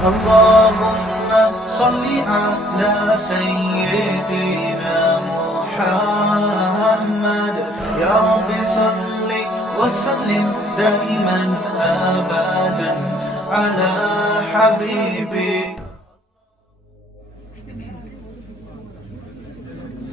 اللهم صل على سيدنا محمد يا رب صل وسلم دائما أبدا على حبيبي.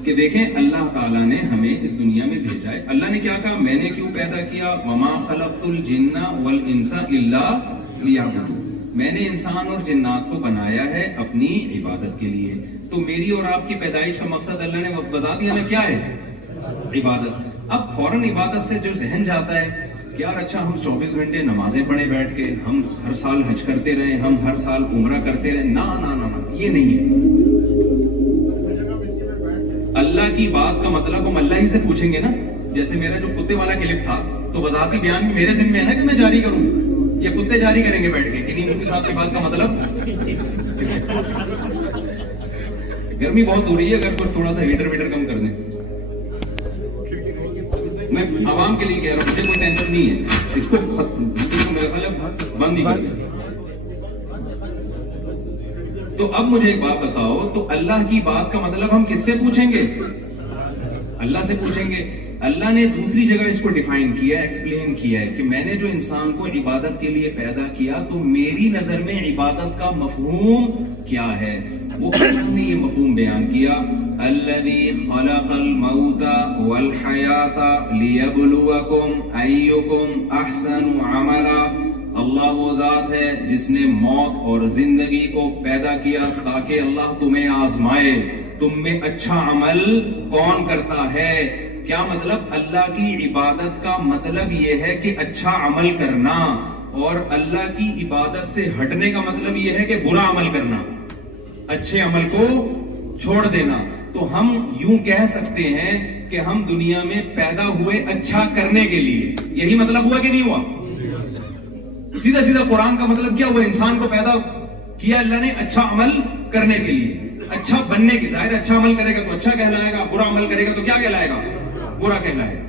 کہ دیکھیں اللہ تعالیٰ نے ہمیں اس دنیا میں بھیجا ہے. اللہ نے کیا کہا؟ میں نے کیوں پیدا کیا؟ وما خلقت الجن والانس الا لیعبدون. میں نے انسان اور جنات کو بنایا ہے اپنی عبادت کے لیے. تو میری اور آپ کی پیدائش کا مقصد اللہ نے بتا دیا نا کیا ہے؟ عبادت. اب فوراً عبادت سے جو ذہن جاتا ہے کہ یار اچھا ہم 24 گھنٹے نمازیں پڑھے بیٹھ کے، ہم ہر سال حج کرتے رہے، ہم ہر سال عمرہ کرتے رہے. نا نا نا نا، یہ نہیں ہے. اللہ کی بات کا مطلب ہم اللہ ہی سے پوچھیں گے نا. جیسے میرا جو کتے والا کلپ تھا تو وضاحتی بیان بھی میرے ذمہ ہے نا کہ میں جاری کروں، یا کتے جاری کریں گے بیٹھ کے کہ نہیں مفتی صاحب کی بات کا مطلب. گرمی بہت ہو رہی ہے، اگر کوئی تھوڑا سا ہیٹر ویٹر کم کر دیں. میں عوام کے لیے کہہ رہا ہوں، مجھے کوئی ٹینشن نہیں ہے. اس کو بند ہی کر دیں. تو اب مجھے ایک بات بتاؤ، تو اللہ کی بات کا مطلب ہم کس سے پوچھیں گے؟ اللہ سے پوچھیں گے. اللہ نے دوسری جگہ اس کو ڈیفائن کیا، ایکسپلین کیا ہے کہ میں نے جو انسان کو عبادت کے لیے پیدا کیا تو میری نظر میں عبادت کا مفہوم کیا ہے. وہ اللہ نے یہ مفہوم بیان کیا، الذی خلق الموت والحیات لیبلوکم ایکم احسن عملا. اللہ وہ ذات ہے جس نے موت اور زندگی کو پیدا کیا تاکہ اللہ تمہیں آزمائے تم میں اچھا عمل کون کرتا ہے. کیا مطلب؟ اللہ کی عبادت کا مطلب یہ ہے کہ اچھا عمل کرنا، اور اللہ کی عبادت سے ہٹنے کا مطلب یہ ہے کہ برا عمل کرنا، اچھے عمل کو چھوڑ دینا. تو ہم یوں کہہ سکتے ہیں کہ ہم دنیا میں پیدا ہوئے اچھا کرنے کے لیے. یہی مطلب ہوا کہ نہیں ہوا؟ سیدھا سیدھا قرآن کا مطلب کیا ہوا؟ انسان کو پیدا کیا اللہ نے اچھا عمل کرنے کے لیے، اچھا بننے کے. ظاہر اچھا عمل کرے گا تو اچھا کہلائے گا، برا عمل کرے گا تو کیا کہلائے گا؟ برا کہلائے گا.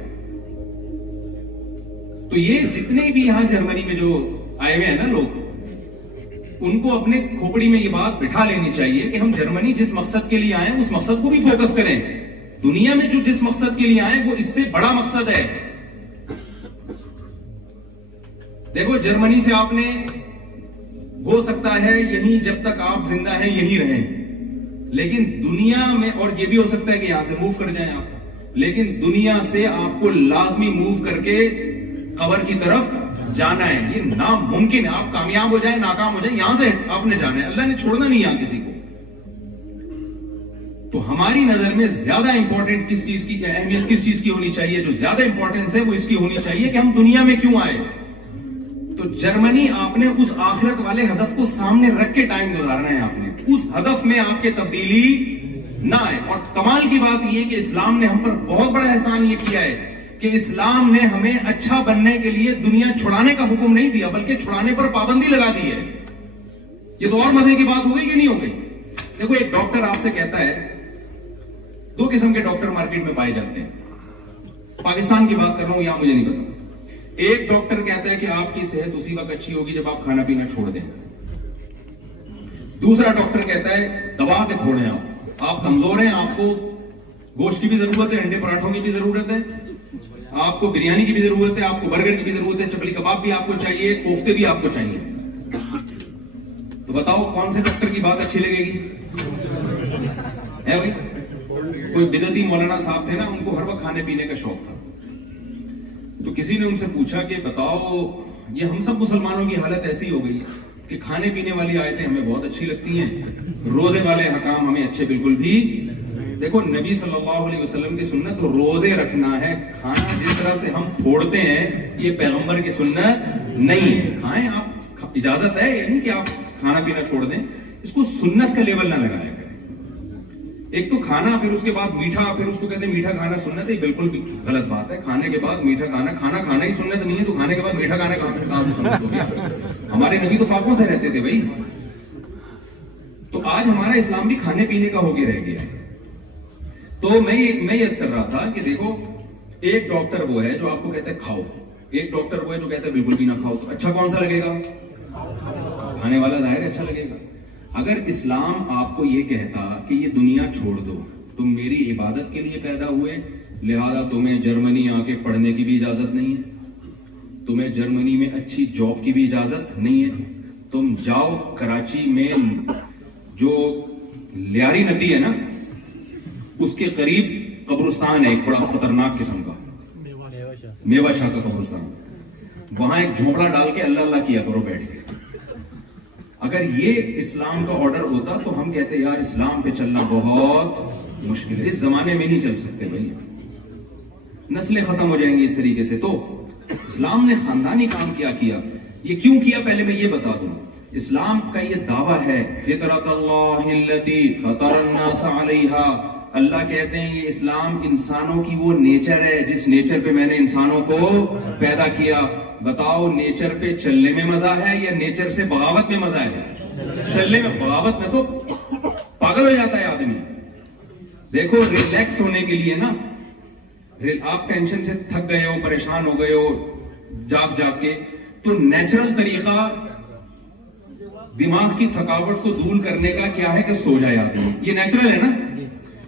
تو یہ جتنے بھی یہاں جرمنی میں جو آئے ہوئے ہیں نا لوگ، ان کو اپنے کھوپڑی میں یہ بات بٹھا لینی چاہیے کہ ہم جرمنی جس مقصد کے لیے آئے اس مقصد کو بھی فوکس کریں. دنیا میں جو جس مقصد کے لیے آئے وہ اس سے بڑا مقصد ہے. دیکھو جرمنی سے آپ نے ہو سکتا ہے یہیں جب تک آپ زندہ ہیں یہیں رہیں، لیکن دنیا میں، اور یہ بھی ہو سکتا ہے کہ یہاں سے موو کر جائیں آپ، لیکن دنیا سے آپ کو لازمی موو کر کے قبر کی طرف جانا ہے. یہ ناممکن ہے. آپ کامیاب ہو جائیں ناکام ہو جائیں، یہاں سے آپ نے جانا ہے. اللہ نے چھوڑنا نہیں یہاں کسی کو. تو ہماری نظر میں زیادہ امپورٹنٹ کس چیز کی اہمیت کس چیز کی ہونی چاہیے؟ جو زیادہ امپورٹنس ہے وہ اس کی ہونی چاہیے کہ ہم دنیا میں کیوں آئے. تو جرمنی آپ نے اس آخرت والے ہدف کو سامنے رکھ کے ٹائم گزارنا ہے. آپ نے اس ہدف میں آپ کے تبدیلی نہ آئے. اور کمال کی بات یہ کہ اسلام نے ہم پر بہت بڑا احسان یہ کیا ہے کہ اسلام نے ہمیں اچھا بننے کے لیے دنیا چھڑانے کا حکم نہیں دیا، بلکہ چھڑانے پر پابندی لگا دی ہے. یہ تو اور مزے کی بات ہو گئی کہ نہیں ہو گئی؟ دیکھو ایک ڈاکٹر آپ سے کہتا ہے، دو قسم کے ڈاکٹر مارکیٹ میں پائے جاتے ہیں. پاکستان کی بات کر رہا ہوں، یہاں مجھے نہیں پتا. ایک ڈاکٹر کہتا ہے کہ آپ کی صحت اسی وقت اچھی ہوگی جب آپ کھانا پینا چھوڑ دیں. دوسرا ڈاکٹر کہتا ہے دبا کے چھوڑیں، آپ کمزور ہیں، آپ کو گوشت کی بھی ضرورت ہے، انڈے پراٹھوں کی بھی ضرورت ہے، آپ کو بریانی کی بھی ضرورت ہے، آپ کو برگر کی بھی ضرورت ہے، چپلی کباب بھی آپ کو چاہیے، کوفتے بھی آپ کو چاہیے. تو بتاؤ کون سے ڈاکٹر کی بات اچھی لگے گی؟ ہے بھائی؟ کوئی بدعتی مولانا صاحب تھے نا، ان کو ہر وقت کھانے پینے کا شوق تھا. تو کسی نے ان سے پوچھا کہ بتاؤ یہ ہم سب مسلمانوں کی حالت ایسی ہو گئی ہے کہ کھانے پینے والی آیتیں ہمیں بہت اچھی لگتی ہیں، روزے والے حکام ہمیں اچھے بالکل بھی. دیکھو نبی صلی اللہ علیہ وسلم کی سنت روزے رکھنا ہے. کھانا جس طرح سے ہم پھوڑتے ہیں یہ پیغمبر کی سنت نہیں ہے. کھائیں آپ، اجازت ہے، یہ نہیں کہ آپ کھانا پینا چھوڑ دیں. اس کو سنت کا لیبل نہ لگایا کریں. ایک تو کھانا، پھر اس کے بعد میٹھا، پھر اس کو کہتے ہیں میٹھا کھانا سنت ہے. بالکل بھی غلط بات ہے. کھانے کے بعد میٹھا کھانا کھانا ہی سنت نہیں ہے تو کھانے کے بعد میٹھا کھانا کہاں سے سنت ہو گیا؟ ہمارے نبی تو فاقوں سے رہتے تھے بھائی. تو آج ہمارا اسلام بھی کھانے پینے کا ہو کے رہ گیا ہے. تو میں یہ کر رہا تھا کہ دیکھو ایک ڈاکٹر وہ ہے جو آپ کو کہتا ہے کھاؤ، ایک ڈاکٹر وہ ہے جو کہتا ہے بالکل بھی نہ کھاؤ. تو اچھا کون سا لگے گا؟ کھانے والا ظاہر اچھا لگے گا. اگر اسلام آپ کو یہ کہتا کہ یہ دنیا چھوڑ دو, تم میری عبادت کے لیے پیدا ہوئے, لہذا تمہیں جرمنی آ کے پڑھنے کی بھی اجازت نہیں ہے, تمہیں جرمنی میں اچھی جاب کی بھی اجازت نہیں ہے, تم جاؤ کراچی میں جو لیاری ندی ہے نا اس کے قریب قبرستان ہے ایک بڑا خطرناک قسم کا, میوا شاہ کا قبرستان, وہاں ایک جھونپڑا ڈال کے اللہ اللہ کیا کرو بیٹھ کے. اگر یہ اسلام کا آرڈر ہوتا تو ہم کہتے یار اسلام پہ چلنا بہت مشکل ہے, اس زمانے میں نہیں چل سکتے بھائی, نسلیں ختم ہو جائیں گی اس طریقے سے. تو اسلام نے خاندانی کام کیا. یہ کیوں کیا پہلے میں یہ بتا دوں. اسلام کا یہ دعویٰ ہے فطرت اللہ التی فطر الناس علیہا, اللہ کہتے ہیں یہ اسلام انسانوں کی وہ نیچر ہے جس نیچر پہ میں نے انسانوں کو پیدا کیا. بتاؤ نیچر پہ چلنے میں مزہ ہے یا نیچر سے بغاوت میں مزہ ہے؟ چلنے میں, بغاوت میں تو پاگل ہو جاتا ہے آدمی. دیکھو ریلیکس ہونے کے لیے نا, آپ ٹینشن سے تھک گئے ہو, پریشان ہو گئے ہو جاگ کے, تو نیچرل طریقہ دماغ کی تھکاوٹ کو دور کرنے کا کیا ہے کہ سو جائے آدمی. یہ نیچرل ہے نا,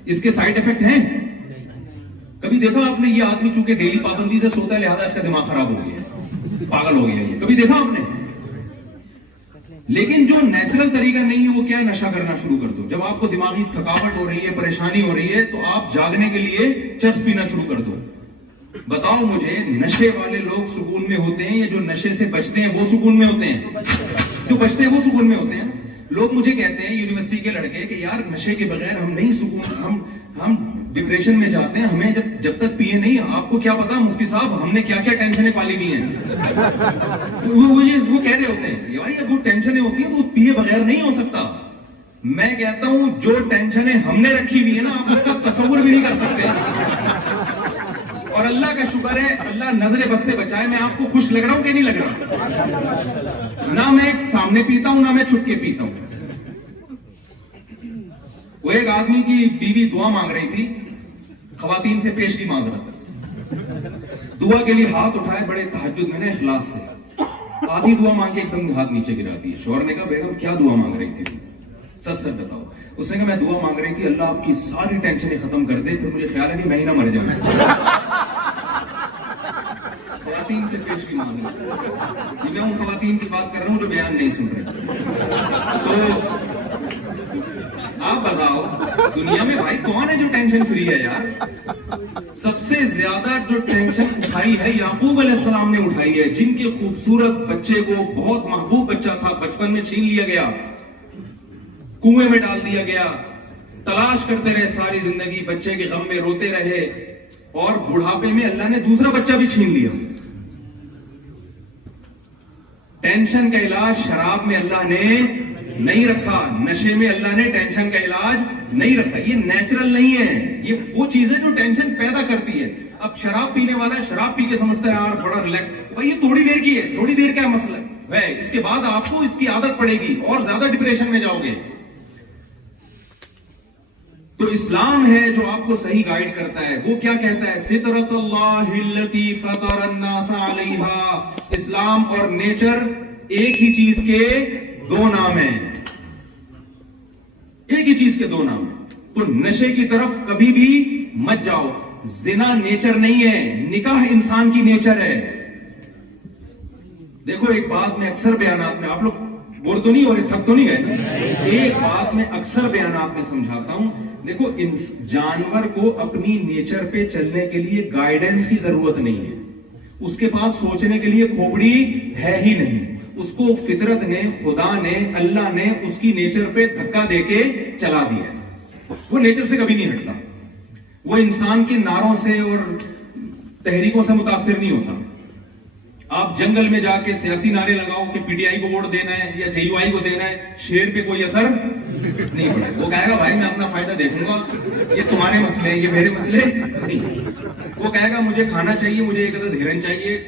اس کے سائیڈ ایفیکٹ ہیں. کبھی دیکھا آپ نے یہ آدمی چونکہ ڈیلی پابندی سے سوتا ہے لہذا اس کا دماغ خراب ہو گیا ہے, پاگل ہو گیا ہے, کبھی دیکھا آپ نے؟ لیکن جو نیچرل طریقہ نہیں ہے وہ کیا ہے, نشہ کرنا شروع کر دو. جب آپ کو دماغی تھکاوٹ ہو رہی ہے, پریشانی ہو رہی ہے, تو آپ جاگنے کے لیے چرس پینا شروع کر دو. بتاؤ مجھے نشے والے لوگ سکون میں ہوتے ہیں یا جو نشے سے بچتے ہیں وہ سکون میں ہوتے ہیں؟ جو بچتے ہیں وہ سکون میں ہوتے ہیں. لوگ مجھے کہتے ہیں یونیورسٹی کے لڑکے کہ یار نشے کے بغیر ہم نہیں سکون, ہم ڈپریشن میں جاتے ہیں, ہمیں جب تک پیے نہیں. آپ کو کیا پتا مفتی صاحب ہم نے کیا کیا ٹینشنیں پالی ہوئی ہیں. وہ کہہ رہے ہوتے ہیں بھائی اب وہ ٹینشنیں ہوتی ہیں تو پیے بغیر نہیں ہو سکتا. میں کہتا ہوں جو ٹینشنیں ہم نے رکھی ہوئی ہے نا آپ اس کا تصور بھی نہیں کر سکتے. اور اللہ کا شکر ہے اللہ نظر بس سے بچائے. میں آپ کو خوش لگ رہا ہوں کہ نہیں لگ رہا؟ نہ میں سامنے پیتا ہوں نہ میں چھپ کے پیتا ہوں. وہ ایک آدمی کی بیوی دعا مانگ رہی تھی, خواتین سے پیش کی معذرت, دعا کے لیے ہاتھ اٹھائے بڑے تہجد میں نے اخلاص سے, آدھی دعا مانگ کے ایک دم ہاتھ نیچے گرا دی. شوہر نے کہا بیگم کیا دعا مانگ رہی تھی, سچ سچ بتاؤ. اس نے کہا میں دعا مانگ رہی تھی اللہ آپ کی ساری ٹینشنیں ختم کر دے, پھر مجھے خیال ہے کہ میں ہی نہ مر جاؤں. خواتین سے پیش کی معذرت, میں ان خواتین کی بات کر رہا ہوں جو بیان نہیں سن رہے. تو آپ بتاؤ دنیا میں بھائی کون ہے جو ٹینشن فری ہے یار؟ سب سے زیادہ جو ٹینشن اٹھائی ہے یعقوب علیہ السلام نے اٹھائی ہے, جن کے خوبصورت بچے کو, بہت محبوب بچہ تھا, بچپن میں چھین لیا گیا, کنویں میں ڈال دیا گیا, تلاش کرتے رہے ساری زندگی, بچے کے غم میں روتے رہے, اور بڑھاپے میں اللہ نے دوسرا بچہ بھی چھین لیا. ٹینشن کا علاج شراب میں اللہ نے نہیں رکھا, نشے میں اللہ نے ٹینشن کا علاج نہیں رکھا. یہ نیچرل نہیں ہے, یہ وہ چیز ہے جو ٹینشن پیدا کرتی ہے. اب شراب پینے والا شراب پی کے سمجھتا ہے یار بڑا ریلیکس, بھائی یہ تھوڑی دیر کی ہے, تھوڑی دیر کا مسئلہ ہے, اس کے بعد آپ کو اس کی عادت پڑے گی اور زیادہ ڈپریشن میں جاؤ گے. تو اسلام ہے جو آپ کو صحیح گائیڈ کرتا ہے. وہ کیا کہتا ہے, فطرت اللہ التی فطر الناس علیہا. اسلام اور نیچر ایک ہی چیز کے دو نام ہیں, ایک ہی چیز کے دو نام ہیں. تو نشے کی طرف کبھی بھی مت جاؤ. زنا نیچر نہیں ہے, نکاح انسان کی نیچر ہے. دیکھو ایک بات میں اکثر بیانات میں, آپ لوگ بول تو نہیں ہو رہے, تھک تو نہیں گئے, ایک بات میں اکثر بیانات میں سمجھاتا ہوں. دیکھو جانور کو اپنی نیچر پہ چلنے کے لیے گائیڈنس کی ضرورت نہیں ہے, اس کے پاس سوچنے کے لیے کھوپڑی ہے ہی نہیں. اس کو فطرت نے, خدا نے, اللہ نے اس کی نیچر پہ دھکا دے کے چلا دیا ہے. وہ نیچر سے کبھی نہیں ہٹتا, وہ انسان کے نعروں سے اور تحریکوں سے متاثر نہیں ہوتا. آپ جنگل میں جا کے سیاسی نعرے لگاؤ کہ پی ٹی آئی کو ووٹ دینا ہے یا جے یو آئی کو دینا ہے, شیر پہ کوئی اثر نہیں پڑے. وہ کہے گا بھائی میں اپنا فائدہ دیکھوں گا, یہ تمہارے مسئلے ہیں, یہ میرے مسئلے نہیں. وہ کہے گا مجھے کھانا چاہیے, مجھے ایک عدد ہرن چاہیے,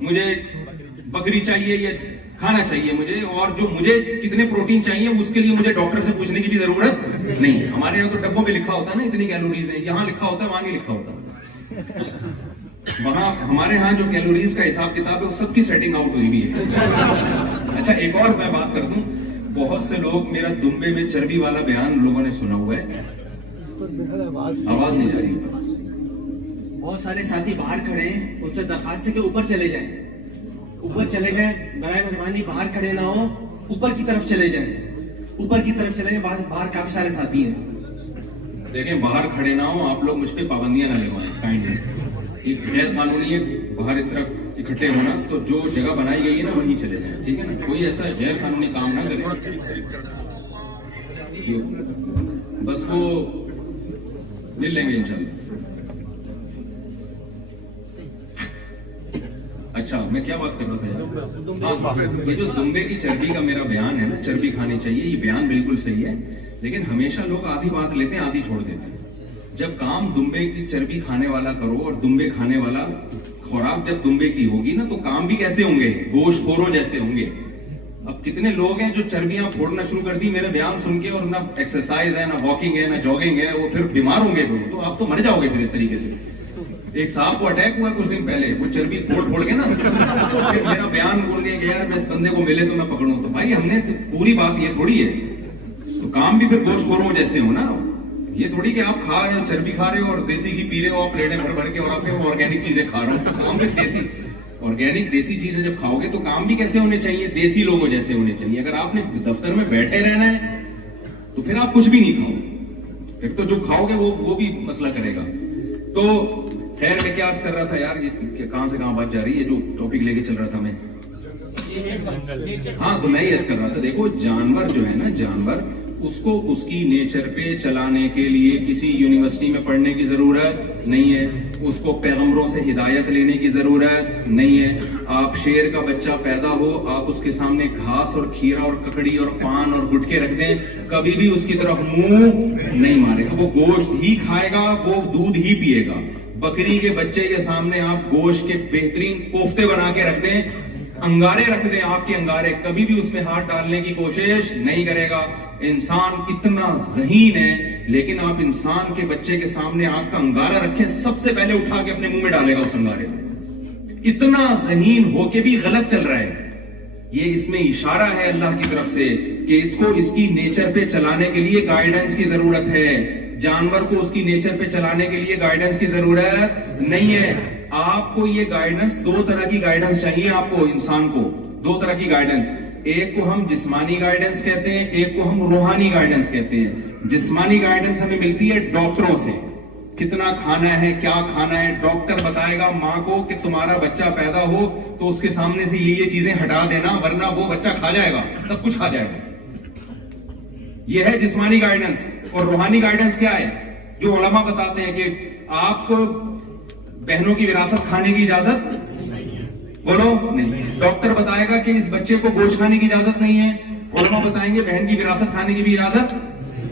مجھے بکری چاہیے, یہ کھانا چاہیے مجھے, اور جو مجھے کتنے پروٹین چاہیے اس کے لیے مجھے ڈاکٹر سے پوچھنے کی بھی ضرورت نہیں. ہمارے یہاں تو ڈبوں پہ لکھا ہوتا ہے نا اتنی کیلوریز ہیں, یہاں لکھا ہوتا ہے, وہاں نہیں لکھا ہوتا. وہاں ہمارے ہاں جو کیلوریز کا حساب کتاب ہے وہ سب کی سیٹنگ آؤٹ ہوئی بھی ہے. اچھا ایک اور میں بات کر دوں, بہت سے لوگ میرا دمبے میں چربی والا بیان لوگوں نے سنا ہوا ہے, آواز نہیں جا رہی اوپر. بہت سارے ساتھی باہر کھڑے ہیں, ان سے درخواست ہے کہ اوپر چلے جائیں, اوپر چلے جائیں, برائے مہربانی باہر کھڑے نہ ہو, اوپر کی طرف چلے جائیں, اوپر کی طرف چلے جائیں, باہر کافی سارے ساتھی ہیں. دیکھیں باہر کھڑے نہ ہو, آپ لوگ مجھ پہ پابندیاں نہ لگوائیں کائنڈلی. یہ غیر قانونی ہے باہر اس طرح اکٹھے ہونا, تو جو جگہ بنائی گئی ہے نا وہیں چلے جائیں, ٹھیک ہے نا, کوئی ایسا غیر قانونی کام نہ کرے. بس وہ مل لیں گے انشاءاللہ. اچھا میں کیا بات کر رہا تھا, یہ جو دمبے کی چربی کا میرا بیان ہے نا, چربی کھانی چاہیے, یہ بیان بالکل صحیح ہے, لیکن ہمیشہ لوگ آدھی بات لیتے ہیں آدھی چھوڑ دیتے ہیں. جب کام دمبے کی چربی کھانے والا کرو اور دمبے کھانے والا خوراک جب دمبے کی ہوگی نا, تو کام بھی کیسے ہوں گے, گوشت خوروں جیسے ہوں گے. اب کتنے لوگ ہیں جو چربیاں پھوڑنا شروع کر دی میرے بیان سن کے, اور نہ ایکسرسائز ہے, نہ واکنگ ہے, نہ جاگنگ ہے, وہ پھر بیمار ہوں گے, تو آپ تو مر جاؤ گے پھر اس طریقے سے. ایک صاحب کو اٹیک ہوا کچھ دن پہلے, وہ چربی پھوڑ کے نا, تو پھر میرا بیان بول گیا کہ یار میں اس بندے کو ملے تو میں پکڑوں. تو بھائی ہم نے پوری بات یہ تھوڑی ہے, تو کام بھی پھر گوشت خوروں جیسے ہو نا. یہ تھوڑی کہ آپ کھا رہے ہو, چربی کھا رہے ہو اور دیسی گھی پی رہے ہو, آپ پلیٹیں بھر بھر کے, اور آپ آرگینک چیزیں کھا رہے ہو. تو کام بھی آرگینک دیسی چیزیں جب کھاؤ گے تو کام بھی کیسے ہونے چاہیے, دیسی لوگوں جیسے ہونے چاہیے. اگر آپ نے دفتر میں بیٹھے رہنا ہے تو پھر آپ کچھ بھی نہیں کھاؤ, پھر تو جو کھاؤ گے وہ بھی مسئلہ کرے گا. تو خیر میں کیا عرض کر رہا تھا یار, یہ کہاں سے کہاں بات جا رہی ہے, جو ٹاپک لے کے چل رہا تھا میں. ہاں تو میں یہ عرض کر رہا تھا, دیکھو جانور جو ہے نا, جانور اس کو اس کی نیچر پہ چلانے کے لیے کسی یونیورسٹی میں پڑھنے کی ضرورت نہیں ہے, اس کو پیغمبروں سے ہدایت لینے کی ضرورت نہیں ہے. آپ شیر کا بچہ پیدا ہو, آپ اس کے سامنے گھاس اور کھیرا اور ککڑی اور پان اور گٹکے رکھ دیں, کبھی بھی اس کی طرف منہ نہیں مارے گا. وہ گوشت ہی کھائے گا, وہ دودھ ہی پیے گا. بکری کے بچے کے سامنے آپ گوشت کے بہترین کوفتے بنا کے رکھ دیں, انگارے رکھ دیں, آپ کے انگارے, کبھی بھی اس میں ہاتھ ڈالنے کی کوشش نہیں کرے گا. انسان اتنا ذہین ہے, لیکن آپ انسان کے بچے کے سامنے آگ کا انگارہ رکھیں, سب سے پہلے اٹھا کے اپنے منہ میں ڈالے گا اس انگارے. اتنا ذہین ہو کے بھی غلط چل رہا ہے. یہ اس میں اشارہ ہے اللہ کی طرف سے کہ اس کو اس کی نیچر پہ چلانے کے لیے گائیڈنس کی ضرورت ہے. جانور کو اس کی نیچر پہ چلانے کے لیے گائیڈنس کی ضرورت نہیں ہے. آپ کو یہ گائیڈنس, دو طرح کی گائیڈنس چاہیے آپ کو, انسان کو دو طرح کی گائیڈنس. ایک کو ہم جسمانی گائیڈنس کہتے ہیں, ایک کو ہم روحانی گائیڈنس کہتے ہیں. جسمانی گائیڈنس ہمیں ملتی ہے ڈاکٹروں سے, کتنا کھانا ہے, کیا کھانا ہے. ڈاکٹر بتائے گا ماں کو کہ تمہارا بچہ پیدا ہو تو اس کے سامنے سے یہ چیزیں ہٹا دینا, ورنہ وہ بچہ کھا جائے گا, سب کچھ کھا جائے گا. یہ ہے جسمانی گائیڈنس. اور روحانی گائیڈنس کیا ہے, جو علماء بتاتے ہیں کہ آپ کو بہنوں کی وراثت کھانے کی اجازت بولو نہیں. ڈاکٹر بتائے گا کہ اس بچے کو گوشت کھانے کی اجازت نہیں ہے, علماء بتائیں گے بہن کی وراثت کھانے کی بھی اجازت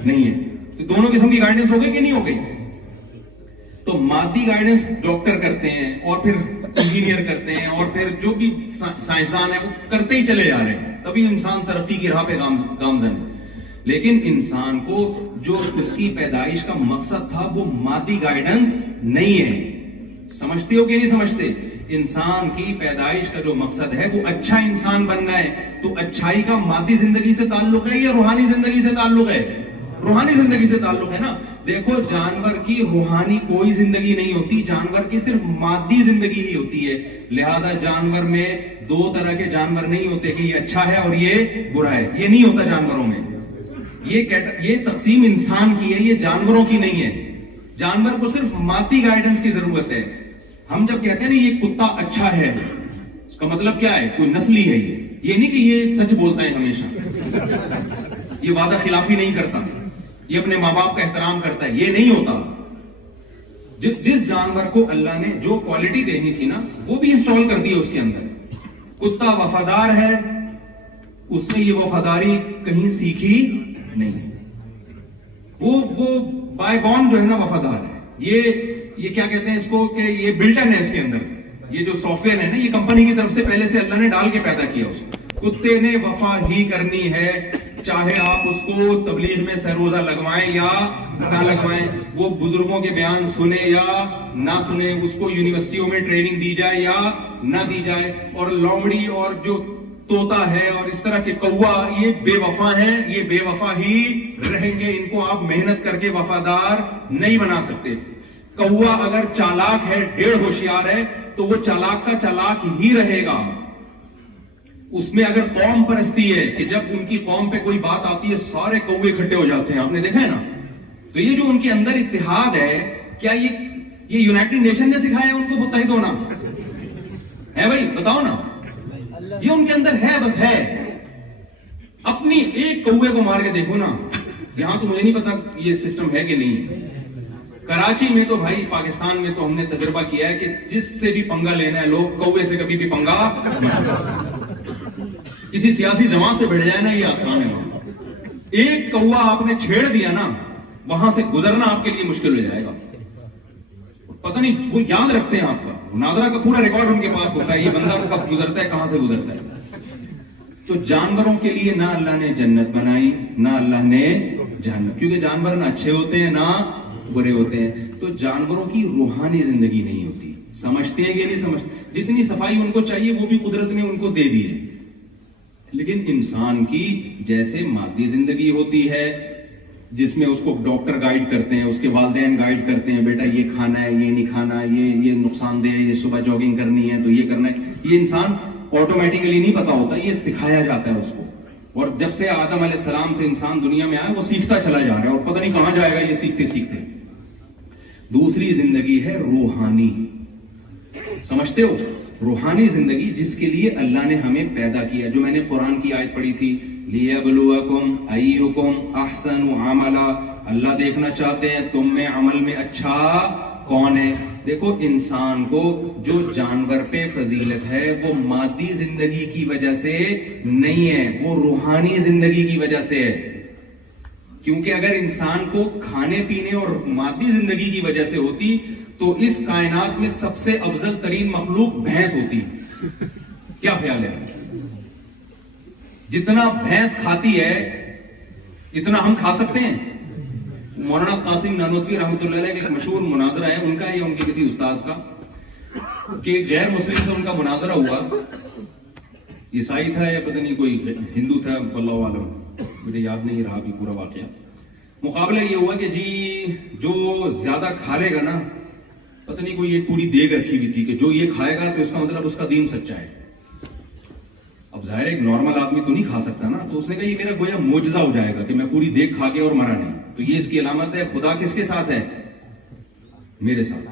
نہیں ہے. تو دونوں قسم کی گائیڈنس ہو گئی کہ نہیں ہو گئی. تو مادی گائیڈنس ڈاکٹر کرتے ہیں, اور پھر انجینئر کرتے ہیں, اور پھر جو بھی سائنسدان ہیں وہ کرتے ہی چلے جا رہے ہیں, تبھی انسان ترقی کی راہ پہ گامزن ہے. لیکن انسان کو جو اس کی پیدائش کا مقصد تھا وہ مادی گائیڈنس نہیں ہے. سمجھتے ہو کہ نہیں سمجھتے؟ انسان کی پیدائش کا جو مقصد ہے وہ اچھا انسان بننا ہے. تو اچھائی کا مادی زندگی سے تعلق ہے یا روحانی زندگی سے تعلق ہے؟ روحانی زندگی سے تعلق ہے نا. دیکھو جانور کی روحانی کوئی زندگی نہیں ہوتی, جانور کی صرف مادی زندگی ہی ہوتی ہے. لہذا جانور میں دو طرح کے جانور نہیں ہوتے کہ یہ اچھا ہے اور یہ برا ہے, یہ نہیں ہوتا جانوروں میں. یہ تقسیم انسان کی ہے, یہ جانوروں کی نہیں ہے. جانور کو صرف مادی گائیڈنس کی ضرورت ہے. ہم جب کہتے ہیں نا یہ کتا اچھا ہے, اس کا مطلب کیا ہے؟ کوئی نسلی ہے. یہ نہیں کہ یہ سچ بولتا ہے ہمیشہ, یہ وعدہ خلافی نہیں کرتا, یہ اپنے ماں باپ کا احترام کرتا ہے, یہ نہیں ہوتا. جس جانور کو اللہ نے جو کوالٹی دینی تھی نا وہ بھی انسٹال کر دی ہے اس کے اندر. کتا وفادار ہے, اس نے یہ وفاداری کہیں سیکھی نہیں. وہ بائی بورن جو ہے نا وفادار ہے. یہ کیا کہتے ہیں اس کو کہ یہ بلٹ ان ہے اس کے اندر. یہ جو سافٹ ویئر ہے نا, یہ کمپنی کی طرف سے پہلے سے اللہ نے ڈال کے پیدا کیا اس کو. کتے نے وفا ہی کرنی ہے, چاہے آپ اس کو تبلیغ میں سروزہ لگوائیں یا نہ لگوائیں, وہ بزرگوں کے بیان سنیں یا نہ سنیں, اس کو یونیورسٹیوں میں ٹریننگ دی جائے یا نہ دی جائے, اور لومڑی اور جو طوطا ہے اور اس طرح کے کوا, یہ بے وفا ہیں, یہ بے وفا ہی رہیں گے, ان کو آپ محنت کر کے وفادار نہیں بنا سکتے. کوا اگر چالاک ہے, ڈیڑھ ہوشیار ہے, تو وہ چالاک کا چالاک ہی رہے گا. اس میں اگر قوم پرستی ہے کہ جب ان کی قوم پہ کوئی بات آتی ہے سارے کوے اکٹھے ہو جاتے ہیں, آپ نے دیکھا ہے نا, تو یہ جو ان کے اندر اتحاد ہے, کیا یہ یونائٹڈ نیشن نے سکھایا ہے ان کو متحد ہونا ہے؟ بھائی بتاؤ نا, یہ ان کے اندر ہے, بس ہے. اپنی ایک کوے کو مار کے دیکھو نا, یہاں تو مجھے نہیں پتا یہ سسٹم ہے کہ نہیں. کراچی میں تو بھائی, پاکستان میں تو ہم نے تجربہ کیا ہے کہ جس سے بھی پنگا لینا ہے لوگ کوے سے کبھی بھی پنگا, کسی سیاسی جماعت سے بڑھ جائے نا, یہ آسان ہے. ایک کوا آپ نے چھیڑ دیا نا, وہاں سے گزرنا آپ کے لیے مشکل ہو جائے گا. پتہ نہیں وہ یاد رکھتے ہیں آپ کا, نادرا کا پورا ریکارڈ ان کے پاس ہوتا ہے, یہ بندہ کب گزرتا ہے, کہاں سے گزرتا ہے. تو جانوروں کے لیے نہ اللہ نے جنت بنائی نہ اللہ نے جہنم, کیونکہ جانور نہ اچھے ہوتے ہیں نہ برے ہوتے ہیں. تو جانوروں کی روحانی زندگی نہیں ہوتی. سمجھتے ہیں کہ نہیں سمجھتے؟ جتنی صفائی ان کو چاہیے وہ بھی قدرت نے ان کو دے دی ہے. لیکن انسان کی جیسے مادی زندگی ہوتی ہے, جس میں اس کو ڈاکٹر گائیڈ کرتے ہیں, اس کے والدین گائیڈ کرتے ہیں, بیٹا یہ کھانا ہے, یہ نہیں کھانا, یہ نقصان دہ ہے, یہ صبح جاگنگ کرنی ہے تو یہ کرنا ہے, یہ انسان آٹومیٹیکلی نہیں پتا ہوتا, یہ سکھایا جاتا ہے اس کو. اور جب سے آدم علیہ السلام سے انسان دنیا میں آیا, وہ سیکھتا چلا جا رہا ہے, اور پتہ نہیں کہاں جائے گا یہ سیکھتے سیکھتے. دوسری زندگی ہے روحانی, سمجھتے ہو, روحانی زندگی جس کے لیے اللہ نے ہمیں پیدا کیا. جو میں نے قرآن کی آیت پڑھی تھی, لِيَبْلُوَكُمْ أَيُّكُمْ أَحْسَنُ عَمَلًا, اللہ دیکھنا چاہتے ہیں تم میں عمل میں اچھا کون ہے. دیکھو, انسان کو جو جانور پہ فضیلت ہے وہ مادی زندگی کی وجہ سے نہیں ہے, وہ روحانی زندگی کی وجہ سے ہے. کیونکہ اگر انسان کو کھانے پینے اور مادی زندگی کی وجہ سے ہوتی تو اس کائنات میں سب سے افضل ترین مخلوق بھینس ہوتی. کیا خیال ہے؟ جتنا بھینس کھاتی ہے اتنا ہم کھا سکتے ہیں. مولانا قاسم نانوتوی رحمۃ اللہ علیہ کا ایک مشہور مناظرہ ہے, ان کا یا ان کے کسی استاذ کا, کہ غیر مسلم سے ان کا مناظرہ ہوا. عیسائی تھا یا پتہ نہیں کوئی ہندو تھا, واللہ عالم, مجھے یاد نہیں رہا بھی پورا واقعہ. مقابلہ یہ ہوا کہ جی جو زیادہ کھا لے گا نا, پتہ نہیں کوئی ایک پوری دیگ رکھی ہوئی تھی کہ جو یہ کھائے گا تو اس کا مطلب اس کا دین سچا ہے. اب ظاہر ایک نارمل آدمی تو نہیں کھا سکتا نا, تو اس نے کہا یہ میرا گویا معجزہ ہو جائے گا کہ میں پوری دیگ کھا گیا اور مرا نہیں, تو یہ اس کی علامت ہے خدا کس کے ساتھ ہے, میرے ساتھ.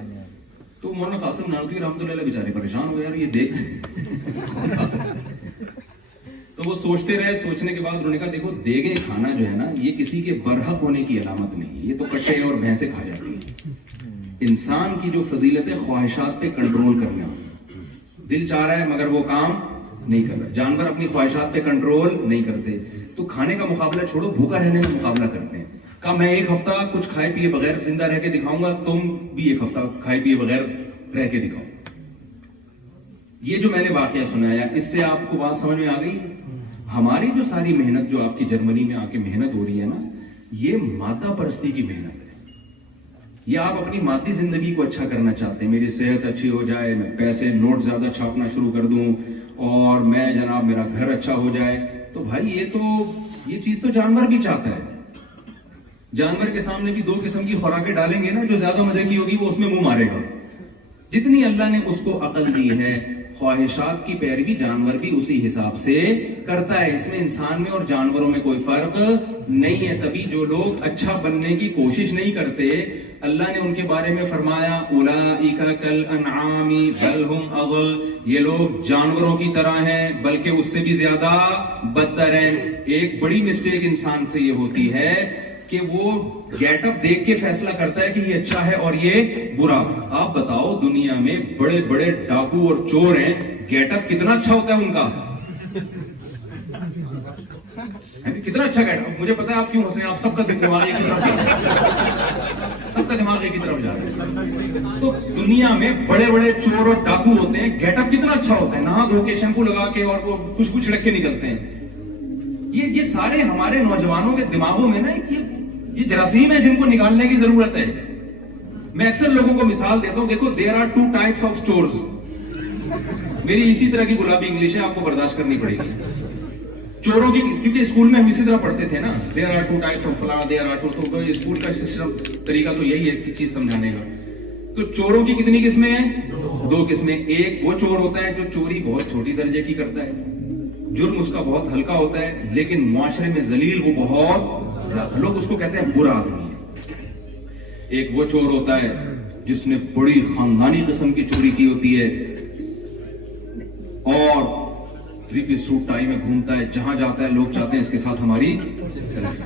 تو مولانا قاسم نانوتوی رحمۃ اللہ علیہ بیچارے پریشان ہو گئے, یار یہ دیگ کھا سکتا ہے. تو وہ سوچتے رہے, سوچنے کے بعد انہوں نے کہا دیکھو, دیگیں کھانا جو ہے نا یہ کسی کے برحق ہونے کی علامت نہیں ہے, یہ تو کٹے اور بھینسیں کھا جاتی ہیں. انسان کی جو فضیلت ہے خواہشات پہ کنٹرول کرنا, دل چاہ رہا ہے مگر وہ کام نہیں کر رہا. جانور اپنی خواہشات پہ کنٹرول نہیں کرتے, تو کھانے کا مقابلہ چھوڑو, بھوکا رہنے کا مقابلہ کرتے ہیں. کہا میں ایک ہفتہ کچھ کھائے پیے بغیر زندہ رہ کے دکھاؤں گا, تم بھی ایک ہفتہ کھائے پیے بغیر رہ کے دکھاؤ. یہ جو میں نے واقعہ سنایا, اس سے آپ کو بات سمجھ میں آ گئی. ہماری جو ساری محنت جو آپ کی جرمنی میں آ کے محنت ہو رہی ہے نا, یہ مادہ پرستی کی محنت ہے. یہ آپ اپنی مادی زندگی کو اچھا کرنا چاہتے ہیں, میری صحت اچھی ہو جائے, میں پیسے نوٹ زیادہ چھاپنا شروع کر دوں, اور میں جناب میرا گھر اچھا ہو جائے. تو بھائی یہ چیز تو جانور بھی چاہتا ہے. جانور کے سامنے بھی دو قسم کی خوراکیں ڈالیں گے نا, جو زیادہ مزے کی ہوگی وہ اس میں منہ مارے گا. جتنی اللہ نے اس کو عقل دی ہے, خواہشات کی پیروی جانور بھی اسی حساب سے کرتا ہے. اس میں انسان میں اور جانوروں میں کوئی فرق نہیں ہے. تبھی جو لوگ اچھا بننے کی کوشش نہیں کرتے, اللہ نے ان کے بارے میں فرمایا اولئک کالانعام بل هم اضل, یہ لوگ جانوروں کی طرح ہیں بلکہ اس سے بھی زیادہ بدتر ہیں. ایک بڑی مسٹیک انسان سے یہ ہوتی ہے کہ وہ گیٹ اپ دیکھ کے فیصلہ کرتا ہے کہ یہ اچھا ہے اور یہ برا. آپ بتاؤ, دنیا میں بڑے بڑے ڈاکو اور چور ہیں, گیٹ اپ کتنا اچھا ہوتا ہے ان کا, کتنا اچھا گیٹ اپ. مجھے پتا ہے آپ کیوں ہنسے, آپ سب کا دماغ ایک ہی طرف جا رہا ہے, سب کا دماغ ایک ہی طرف جا رہا ہے. تو دنیا میں بڑے بڑے چور اور ڈاکو ہوتے ہیں, گیٹ اپ کتنا اچھا ہوتا ہے, نہا دھو کے شیمپو لگا کے اور وہ خوشبو چھڑک کے نکلتے ہیں. یہ سارے ہمارے نوجوانوں کے دماغوں میں نا یہ جراثیم ہے جن کو نکالنے کی ضرورت ہے. میں اکثر لوگوں کو مثال دیتا ہوں, دیکھو there are 2 types of chores. میری اسی طرح کی گلابی انگلش ہے, آپ کو برداشت کرنی پڑے گی. چوروں کی, کیونکہ اسکول میں ہم اسی طرح پڑھتے تھے نا, there are 2 types of فلاں, there are 2, تو اسکول کا سسٹم طریقہ تو یہی ہے کہ چیز سمجھانے کا. تو چوروں کی کتنی قسمیں ہیں؟ 2 قسمیں. ایک وہ چور ہوتا ہے جو چوری بہت چھوٹی درجے کی کرتا ہے, جرم اس کا بہت ہلکا ہوتا ہے, لیکن معاشرے میں ذلیل وہ بہت زیادہ, لوگ اس کو کہتے ہیں برا آدمی ہے. ایک وہ چور ہوتا ہے جس نے بڑی خاندانی قسم کی چوری کی ہوتی ہے اور 3 پیس سوٹ ٹائی میں گھومتا ہے, جہاں جاتا ہے لوگ چاہتے ہیں اس کے ساتھ ہماری سیلفی.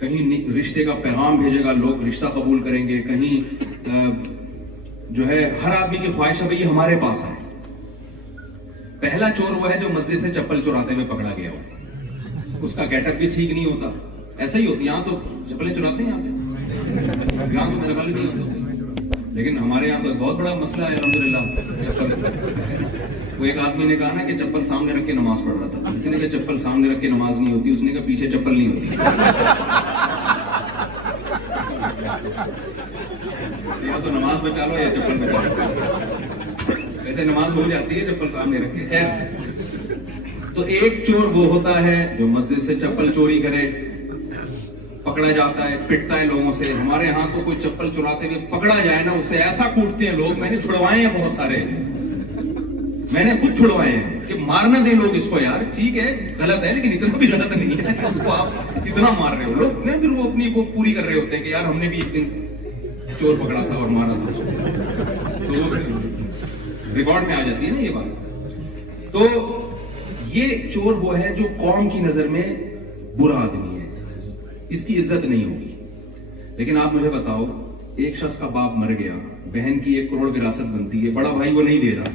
کہیں رشتے کا پیغام بھیجے گا, لوگ رشتہ قبول کریں گے. کہیں جو ہے ہر آدمی کی خواہش ہے بھئی یہ ہمارے پاس آئے. پہلا چور وہ ہے جو مسجد سے چپل چراتے ہوئے پکڑا گیا ہو, اس کا گیٹ اپ بھی ٹھیک نہیں ہوتا. ایسا ہی ہوتا, یہاں تو چپلیں چراتے ہیں, یہاں تو میرے خیال نہیں ہوتا, لیکن ہمارے یہاں تو بہت بڑا مسئلہ ہے الحمدللہ چپل. وہ ایک آدمی نے کہا نا کہ چپل سامنے رکھ کے نماز پڑھ رہا تھا, کسی نے کہا چپل سامنے رکھ کے نماز نہیں ہوتی, اس نے کہا پیچھے چپل نہیں ہوتی. یا تو نماز بچا لو یا چپل بچا لو, ایسے نماز ہو جاتی ہے چپل سامنے رکھ کے. خیر, تو ایک چور وہ ہوتا ہے جو مسجد سے چپل چوری کرے, پکڑا جاتا ہے, پٹتا ہے لوگوں سے. ہمارے ہاں تو کوئی چپل چراتے ہوئے پکڑا جائے نا, اسے ایسا کوٹتے ہیں لوگ, میں نے چھڑوائے ہیں بہت سارے, میں نے خود چھڑوائے ہیں کہ مارنا دیں لوگ اس کو. یار ٹھیک ہے غلط ہے, لیکن اتنا بھی غلط نہیں ہے کہ اس کو آپ اتنا مار رہے ہو. لوگ پھر وہ اپنی کو پوری کر رہے ہوتے ہیں کہ یار ہم نے بھی ایک دن چور پکڑا تھا اور مارا تھا اس کو, تو وہ ریکارڈ میں آ جاتی ہے نا یہ بات. تو یہ چور وہ ہے جو قوم کی نظر میں برا آدمی ہے, اس کی عزت نہیں ہوگی. لیکن آپ مجھے بتاؤ, ایک شخص کا باپ مر گیا, بہن کی 1 کروڑ وراثت بنتی ہے, بڑا بھائی وہ نہیں دے رہا,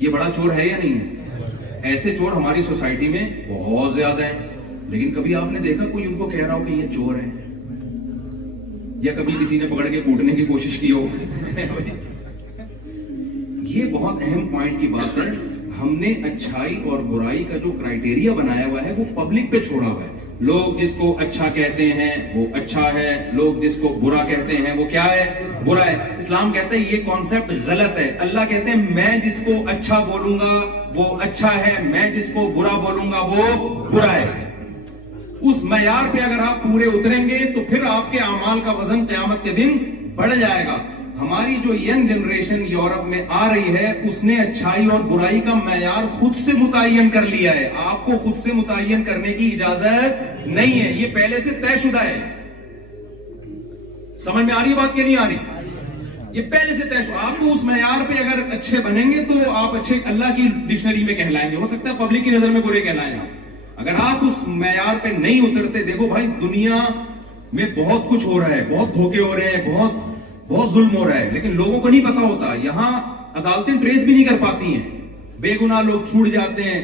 یہ بڑا چور ہے یا نہیں ہے؟ ایسے چور ہماری سوسائٹی میں بہت زیادہ ہیں. لیکن کبھی آپ نے دیکھا کوئی ان کو کہہ رہا ہو کہ یہ چور ہے, یا کبھی کسی نے پکڑ کے کوٹنے کی کوشش کی ہو؟ یہ بہت اہم پوائنٹ کی بات ہے. ہم نے اچھائی اور برائی کا جو کرائٹیریا بنایا ہوا ہے وہ پبلک پہ چھوڑا ہوا ہے. لوگ جس کو اچھا کہتے ہیں وہ اچھا ہے, لوگ جس کو برا کہتے ہیں وہ کیا ہے؟ برا ہے. اسلام کہتا ہے یہ کانسیپٹ غلط ہے. اللہ کہتے ہیں میں جس کو اچھا بولوں گا وہ اچھا ہے, میں جس کو برا بولوں گا وہ برا ہے. اس معیار پہ اگر آپ پورے اتریں گے تو پھر آپ کے اعمال کا وزن قیامت کے دن بڑھ جائے گا. ہماری جو ینگ جنریشن یورپ میں آ رہی ہے اس نے اچھائی اور برائی کا معیار خود سے متعین کر لیا ہے. آپ کو خود سے متعین کرنے کی اجازت نہیں ہے, یہ پہلے سے طے شدہ ہے. سمجھ میں آ رہی بات کہ نہیں آ رہی؟ یہ پہلے سے طے شدہ. آپ کو اس معیار پہ اگر اچھے بنیں گے تو آپ اچھے اللہ کی ڈکشنری میں کہلائیں گے. ہو سکتا ہے پبلک کی نظر میں برے کہلائیں آپ. اگر آپ اس معیار پہ نہیں اترتے, دیکھو بھائی دنیا میں بہت کچھ ہو رہا ہے, بہت دھوکے ہو رہے ہیں, بہت ظلم ہو رہا ہے, لیکن لوگوں کو نہیں پتا ہوتا. یہاں عدالتیں ٹریس بھی نہیں کر پاتی ہیں, بے گناہ لوگ چھوٹ جاتے ہیں,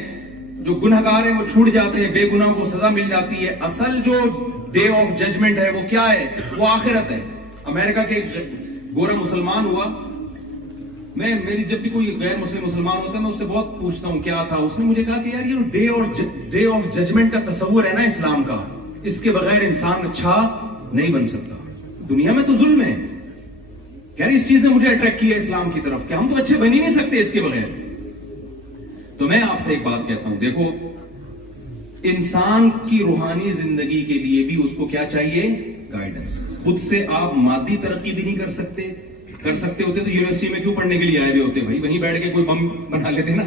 جو گنہگار ہیں وہ چھوٹ جاتے ہیں, بے گناہ کو سزا مل جاتی ہے. اصل جو ڈے آف ججمنٹ ہے وہ کیا ہے؟ وہ آخرت ہے. امریکہ کے گورا مسلمان ہوا, میری جب بھی کوئی غیر مسلم مسلمان ہوتا ہے میں اس سے بہت پوچھتا ہوں کیا تھا. اس نے مجھے کہا کہ یار یہ ڈے آف ججمنٹ کا تصور ہے نا اسلام کا, اس کے بغیر انسان اچھا نہیں بن سکتا. دنیا میں تو ظلم ہے, کہہ رہی اس چیز نے مجھے اٹریکٹ کیا اسلام کی طرف کہ ہم تو اچھے بن ہی نہیں سکتے اس کے بغیر. تو میں آپ سے ایک بات کہتا ہوں, دیکھو انسان کی روحانی زندگی کے لیے بھی اس کو کیا چاہیے؟ گائیڈنس. خود سے آپ مادی ترقی بھی نہیں کر سکتے ہوتے تو یونیورسٹی میں کیوں پڑھنے کے لیے آئے ہوئے ہوتے؟ بھائی وہیں بیٹھ کے کوئی بم بنا لیتے نا,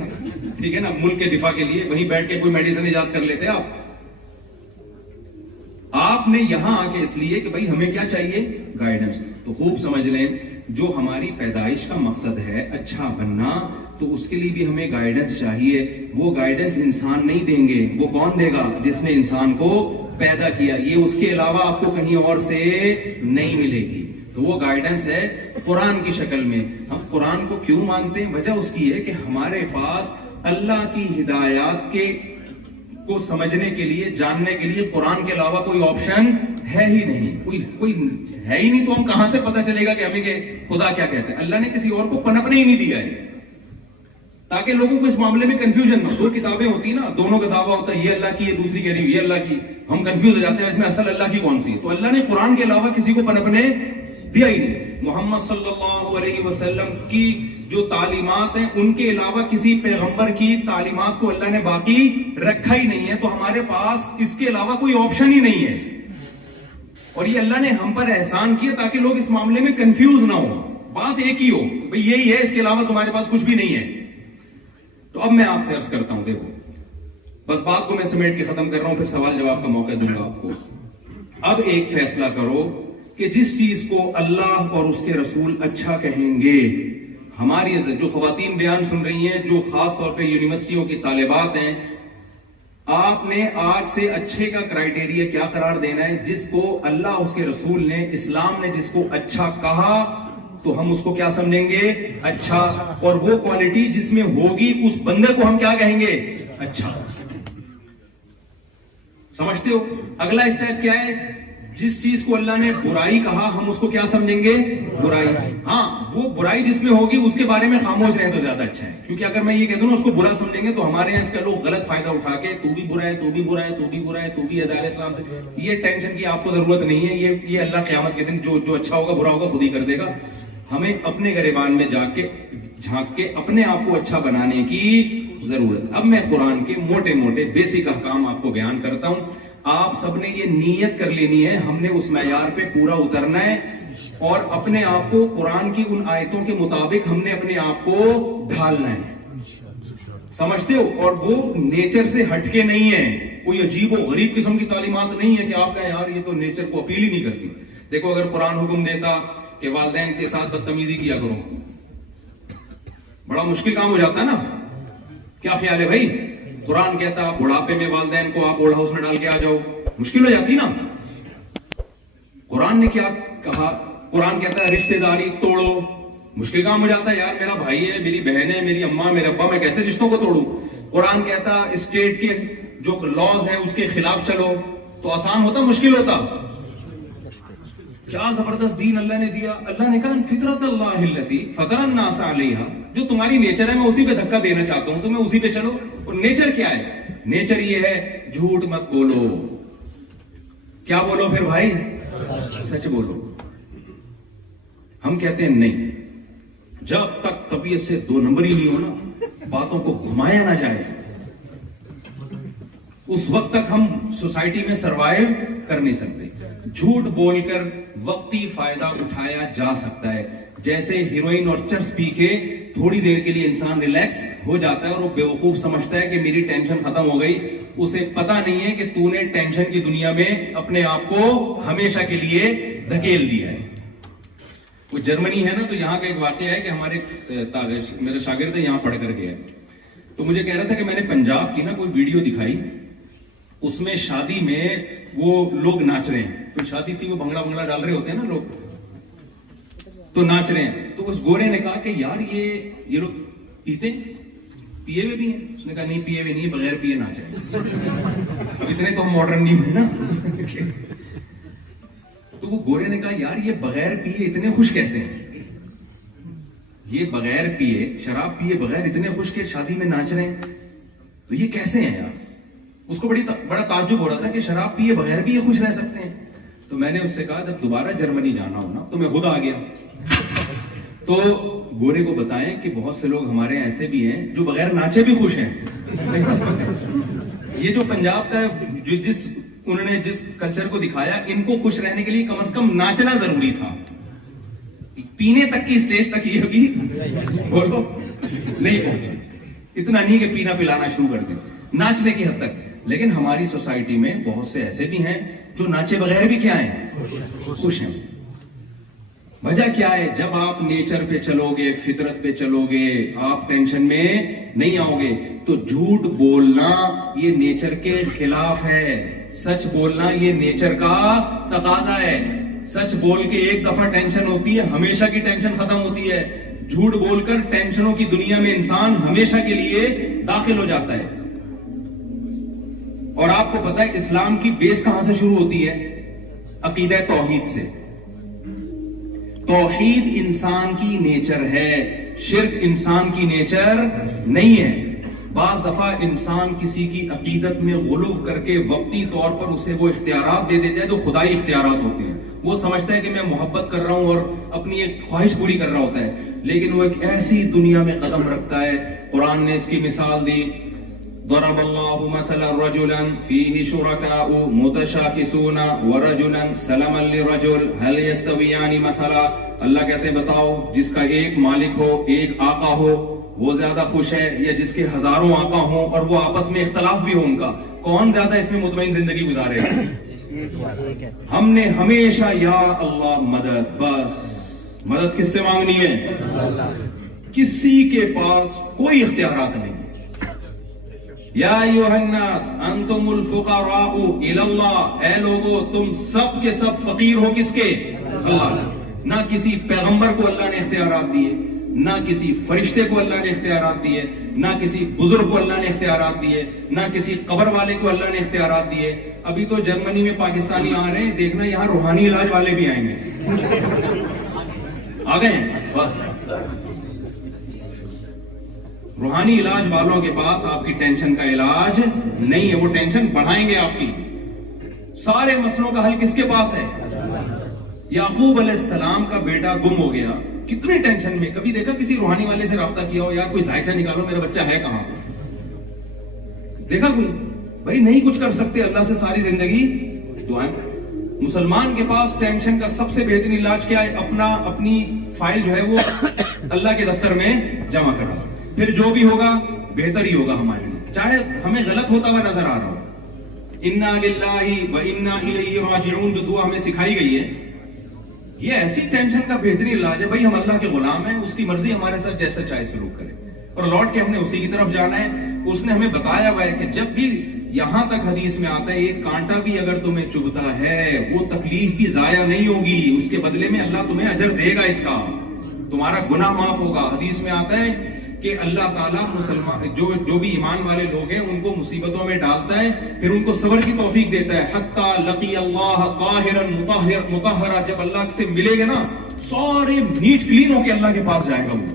ٹھیک ہے نا, ملک کے دفاع کے لیے وہیں بیٹھ کے کوئی میڈیسن ایجاد کر لیتے. آپ نے یہاں آ کے اس لیے کہ بھائی ہمیں کیا چاہیے؟ گائیڈنس. تو خوب سمجھ لیں, جو ہماری پیدائش کا مقصد ہے اچھا بننا, تو اس کے لیے بھی ہمیں گائیڈنس چاہیے. وہ گائیڈنس انسان نہیں دیں گے, وہ کون دے گا؟ جس نے انسان کو پیدا کیا. یہ اس کے علاوہ آپ کو کہیں اور سے نہیں ملے گی. تو وہ گائیڈنس ہے قرآن کی شکل میں. ہم قرآن کو کیوں مانتے ہیں؟ وجہ اس کی ہے کہ ہمارے پاس اللہ کی ہدایات کو سمجھنے کے لیے, جاننے کے لیے قرآن کے علاوہ کوئی آپشن ہے ہی نہیں. کوئی ہے ہی نہیں, تو ہم کہاں سے پتہ چلے گا کہ ہمیں کہ خدا کیا کہتا ہے؟ اللہ نے کسی اور کو پنپنے ہی نہیں دیا ہے. تاکہ لوگوں کو اس معاملے میں کنفیوژن نہ ہو. دو کتابیں ہوتی نا, دونوں کتابیں ہوتا ہے, یہ اللہ کی, یہ دوسری کہہ رہی ہے یہ اللہ کی, ہم کنفیوز ہو جاتے ہیں اس میں اصل اللہ کی کون سی ہے. تو اللہ نے قرآن کے علاوہ کسی کو پنپنے دیا ہی نہیں. محمد صلی اللہ علیہ وسلم کی جو تعلیمات ہیں ان کے علاوہ کسی پیغمبر کی تعلیمات کو اللہ نے باقی رکھا ہی نہیں ہے. تو ہمارے پاس اس کے علاوہ کوئی آپشن ہی نہیں ہے, اور یہ اللہ نے ہم پر احسان کیا تاکہ لوگ اس معاملے میں کنفیوز نہ ہو. بات ایک ہی ہو, بھئی یہی ہے, اس کے علاوہ تمہارے پاس کچھ بھی نہیں ہے. تو اب میں آپ سے عرض کرتا ہوں, دیکھو بس بات کو میں سمیٹ کے ختم کر رہا ہوں, پھر سوال جواب کا موقع دوں گا آپ کو. اب ایک فیصلہ کرو کہ جس چیز کو اللہ اور اس کے رسول اچھا کہیں گے, ہماری جو خواتین بیان سن رہی ہیں, جو خاص طور پہ یونیورسٹیوں کی طالبات ہیں, آپ نے آج سے اچھے کا کرائیٹیریا کیا قرار دینا ہے؟ جس کو اللہ اس کے رسول نے, اسلام نے جس کو اچھا کہا تو ہم اس کو کیا سمجھیں گے؟ اچھا. اور وہ کوالٹی جس میں ہوگی اس بندے کو ہم کیا کہیں گے؟ اچھا. سمجھتے ہو؟ اگلا اسٹیپ کیا ہے؟ جس چیز کو اللہ نے برائی کہا ہم اس کو کیا سمجھیں گے؟ برائی. ہاں, وہ برائی جس میں ہوگی اس کے بارے میں خاموش رہیں تو زیادہ اچھا ہے. کیونکہ اگر میں یہ کہہ دوں نا اس کو برا سمجھیں گے تو ہمارے یہاں اس کا لوگ غلط فائدہ اٹھا کے تو بھی برا ہے, تو بھی برا ہے, تو بھی برا ہے, تو بھی عدالت اسلام سے. یہ ٹینشن کی آپ کو ضرورت نہیں ہے. یہ اللہ قیامت کے دن جو اچھا ہوگا برا ہوگا خود ہی کر دے گا. ہمیں اپنے گریبان میں جھانک کے اپنے آپ کو اچھا بنانے کی ضرورت. اب میں قرآن کے موٹے موٹے بیسک احکام آپ کو بیان کرتا ہوں. آپ سب نے یہ نیت کر لینی ہے, ہم نے اس معیار پہ پورا اترنا ہے اور اپنے آپ کو قرآن کی ان آیتوں کے مطابق ہم نے اپنے آپ کو ڈھالنا ہے. سمجھتے ہو؟ اور وہ نیچر سے ہٹ کے نہیں ہے, کوئی عجیب و غریب قسم کی تعلیمات نہیں ہے کہ آپ کہیں یار یہ تو نیچر کو اپیل ہی نہیں کرتی. دیکھو اگر قرآن حکم دیتا کہ والدین کے ساتھ بدتمیزی کیا کرو, بڑا مشکل کام ہو جاتا نا. کیا خیال ہے بھائی؟ قرآن کہتا بڑھاپے میں والدین کو آپ اوڑھ ہاؤس میں ڈال کے آ جاؤ, مشکل ہو جاتی نا. قرآن نے کیا کہا؟ قرآن کہتا ہے رشتہ داری توڑو, مشکل کام ہو جاتا ہے. یار میرا بھائی ہے, میری بہن ہے, میری اماں, میرے ابا, میں کیسے رشتوں کو توڑوں؟ قرآن کہتا اسٹیٹ کے جو لاز ہیں اس کے خلاف چلو, تو آسان ہوتا مشکل ہوتا؟ کیا زبردست دین اللہ نے دیا. اللہ نے کہا فطرت اللہ التی فطر الناس علیہا, جو تمہاری نیچر ہے میں اسی پہ دھکا دینا چاہتا ہوں, تمہیں اسی پہ چلو. اور نیچر کیا ہے؟ نیچر یہ ہے جھوٹ مت بولو. کیا بولو پھر بھائی؟ سچ بولو. ہم کہتے ہیں نہیں, جب تک طبیعت سے دو نمبر ہی نہیں ہونا, باتوں کو گھمایا نہ جائے, اس وقت تک ہم سوسائٹی میں سروائیو کر نہیں سکتے. جھوٹ بول کر وقتی فائدہ اٹھایا جا سکتا ہے. جیسے ہیروئن اور چرس پی کے تھوڑی دیر کے لیے انسان ریلیکس ہو جاتا ہے اور وہ بیوقوف سمجھتا ہے کہ میری ٹینشن ختم ہو گئی. اسے پتا نہیں ہے کہ تو نے ٹینشن کی دنیا میں اپنے آپ کو ہمیشہ کے لیے دھکیل دیا ہے. وہ جرمنی ہے نا, تو یہاں کا ایک واقعہ ہے کہ ہمارے میرے شاگرد یہاں پڑھ کر گیا, تو مجھے کہہ رہا تھا کہ میں نے پنجاب کی نا کوئی ویڈیو دکھائی, اس میں شادی میں وہ لوگ ناچ رہے ہیں. کوئی شادی تھی, وہ بھنگڑا ڈال رہے ہوتے ہیں نا لوگ, تو ناچ رہے ہیں. تو اس گورے نے کہا کہ یار یہ لوگ پیتے پیے ہوئے بھی ہیں؟ اس نے کہا نہیں پیے ہوئے نہیں, بغیر پیے ناچ رہے ہیں. اب اتنے تو ہم ماڈرن نہیں ہوئے نا. تو وہ گورے نے کہا یار یہ بغیر پیے اتنے خوش کیسے ہیں؟ یہ بغیر پیے, شراب پیے بغیر اتنے خوش کے شادی میں ناچ رہے ہیں, تو یہ کیسے ہیں یار؟ اس کو بڑا تعجب ہو رہا تھا کہ شراب پیے بغیر بھی یہ خوش رہ سکتے ہیں. تو میں نے اس سے کہا جب دوبارہ جرمنی جانا ہو نا تو میں خود آ گیا. تو گورے کو بتائیں کہ بہت سے لوگ ہمارے ایسے بھی ہیں جو بغیر ناچے بھی خوش ہیں. یہ جو پنجاب کا انہوں نے جس کلچر کو دکھایا, ان کو خوش رہنے کے لیے کم از کم ناچنا ضروری تھا. پینے تک کی اسٹیج تک یہ ابھی بولو نہیں پہنچے. اتنا نہیں کہ پینا پلانا شروع کر دیں, ناچنے کی حد تک. لیکن ہماری سوسائٹی میں بہت سے ایسے بھی ہیں جو ناچے بغیر بھی کیا ہیں, خوش ہیں. وجہ کیا ہے؟ جب آپ نیچر پہ چلو گے, فطرت پہ چلو گے, آپ ٹینشن میں نہیں آؤ گے. تو جھوٹ بولنا یہ نیچر کے خلاف ہے, سچ بولنا یہ نیچر کا تقاضا ہے. سچ بول کے ایک دفعہ ٹینشن ہوتی ہے, ہمیشہ کی ٹینشن ختم ہوتی ہے. جھوٹ بول کر ٹینشنوں کی دنیا میں انسان ہمیشہ کے لیے داخل ہو جاتا ہے. اور آپ کو پتا ہے اسلام کی بیس کہاں سے شروع ہوتی ہے؟ عقیدہ توحید سے. توحید انسان کی نیچر ہے. شرک انسان کی نیچر نہیں ہے. بعض دفعہ انسان کسی کی عقیدت میں غلو کر کے وقتی طور پر اسے وہ اختیارات دے جائے تو خدائی اختیارات ہوتے ہیں. وہ سمجھتا ہے کہ میں محبت کر رہا ہوں اور اپنی ایک خواہش پوری کر رہا ہوتا ہے, لیکن وہ ایک ایسی دنیا میں قدم رکھتا ہے. قرآن نے اس کی مثال دی, ضرب اللہ مثلا رجلا فیہ شرکاء متشاکسون ورجلا سلما لرجل هل یستویان مثلا. اللہ کہتے ہیں بتاؤ جس کا ایک مالک ہو, ایک آقا ہو, وہ زیادہ خوش ہے یا جس کے ہزاروں آقا ہوں اور وہ آپس میں اختلاف بھی ہو ان کا, کون زیادہ اس میں مطمئن زندگی گزارے گا؟ ہم نے ہمیشہ یا اللہ مدد, بس مدد کس سے مانگنی ہے؟ کسی کے پاس کوئی اختیارات نہیں. یا ایھا الناس انتم الفقراء الی اللہ, اے لوگو تم سب کے سب فقیر ہو کس کے؟ اللہ. نہ کسی پیغمبر کو اللہ نے اختیارات دیے, نہ کسی فرشتے کو اللہ نے اختیارات دیے, نہ کسی بزرگ کو اللہ نے اختیارات دیے, نہ کسی قبر والے کو اللہ نے اختیارات دیے. ابھی تو جرمنی میں پاکستانی آ رہے ہیں, دیکھنا یہاں روحانی علاج والے بھی آئیں گے. آ گئے بس. روحانی علاج والوں کے پاس آپ کی ٹینشن کا علاج نہیں ہے, وہ ٹینشن بڑھائیں گے آپ کی. سارے مسئلوں کا حل کس کے پاس ہے؟ یعقوب علیہ السلام کا بیٹا گم ہو گیا, کتنی ٹینشن میں. کبھی دیکھا کسی روحانی والے سے رابطہ کیا ہو, یار کوئی ذائچہ نکالو میرا بچہ ہے کہاں؟ دیکھا کوئی؟ بھائی نہیں کچھ کر سکتے, اللہ سے ساری زندگی دعائیں. مسلمان کے پاس ٹینشن کا سب سے بہترین علاج کیا ہے؟ اپنی فائل جو ہے وہ اللہ کے دفتر میں جمع کرنا, پھر جو بھی ہوگا بہتر ہی ہوگا ہمارے لیے, چاہے ہمیں غلط ہوتا ہوا نظر آ رہا ہو. انا للہ و انا الیہ راجعون جو دعا ہمیں سکھائی گئی ہے, یہ ایسی ٹینشن کا بہترین علاج ہے. بھائی ہم اللہ کے غلام ہیں, اس کی مرضی ہمارے ساتھ جیسا چاہے سلوک کرے, اور لوٹ کے ہم نے اسی کی طرف جانا ہے. اس نے ہمیں بتایا ہوا ہے کہ جب بھی یہاں تک حدیث میں آتا ہے ایک کانٹا بھی اگر تمہیں چبھتا ہے وہ تکلیف بھی ضائع نہیں ہوگی, اس کے بدلے میں اللہ تمہیں اجر دے گا, اس کا تمہارا گناہ معاف ہوگا. حدیث میں آتا ہے کہ اللہ تعالیٰ مسلمان جو بھی ایمان والے لوگ ہیں ان کو مصیبتوں میں ڈالتا ہے, پھر ان کو صبر کی توفیق دیتا ہے. حتی لقی اللہ طاہرا مطہرا, جب اللہ سے ملے گا نا سارے نیٹ کلین ہو کے اللہ کے پاس جائے گا وہ.